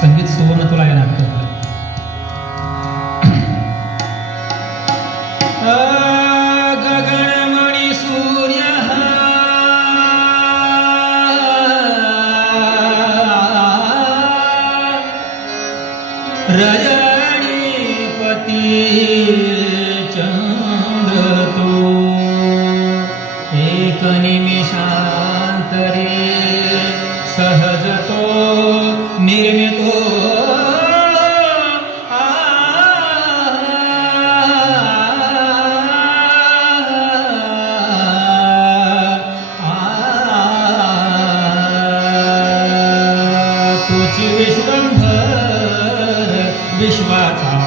संगीत सुवर्ण तुला या नाटकात निमिषान्तरे सहजतो निर्मि विश्वंभर विश्वाचा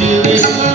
Thank you.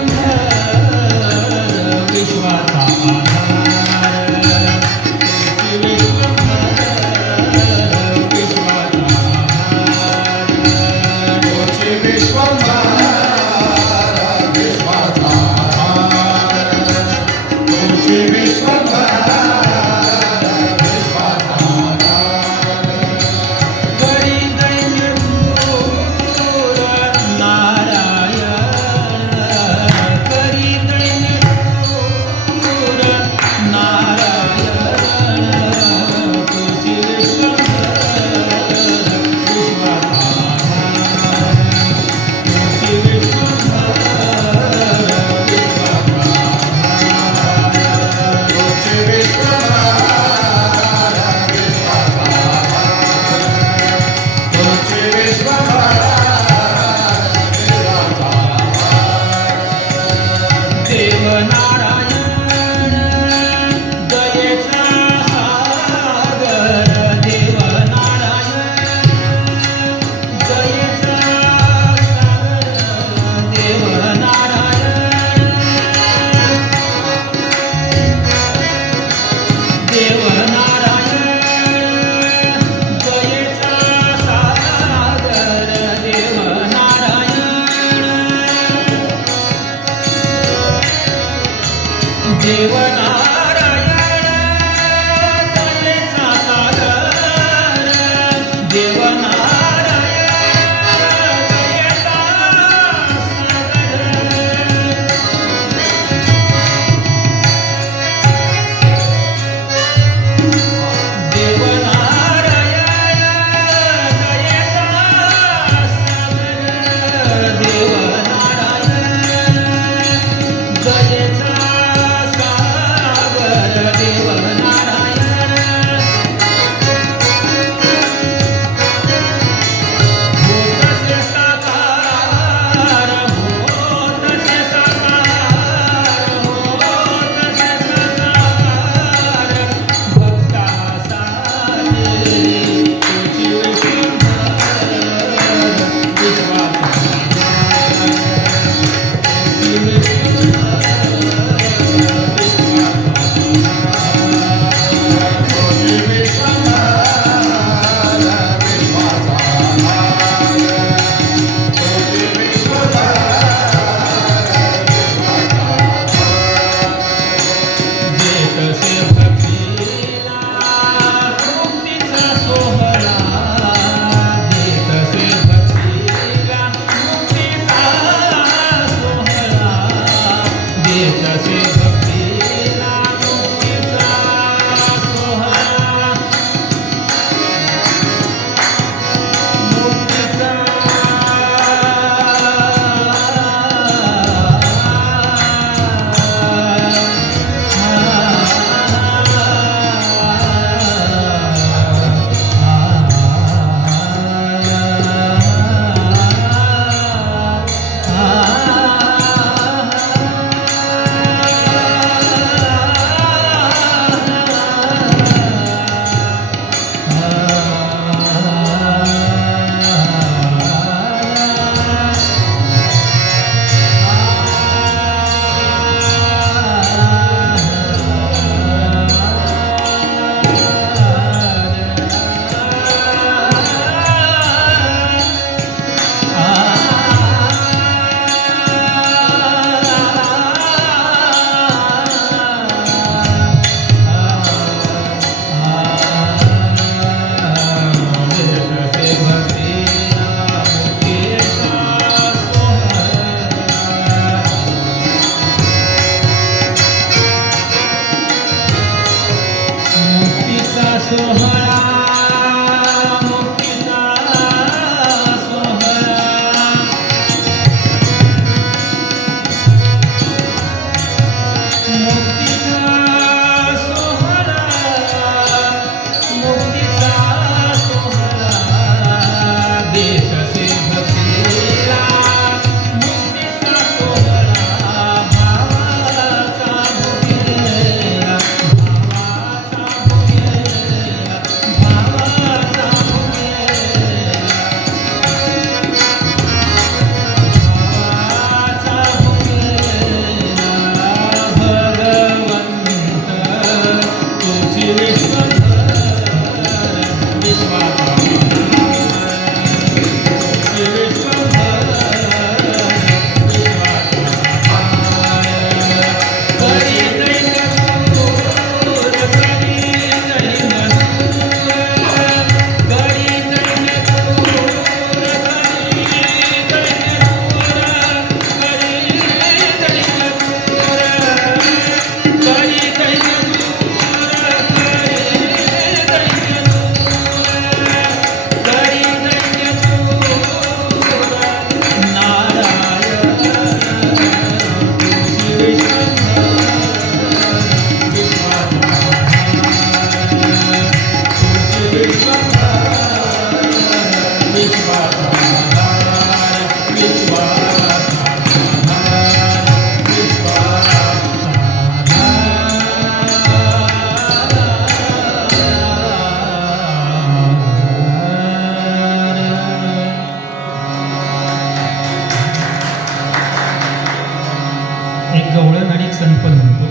गवळण आणि एक संपन म्हणतो.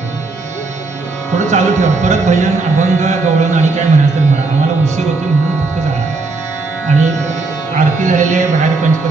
थोडं चालू ठेवा. परत भजन अभंग गवळण आणि काय म्हणायचं म्हणा. आम्हाला उशीर होतो म्हणून फक्त चालू आणि आरती झालेली आहे बाहेर पंचपती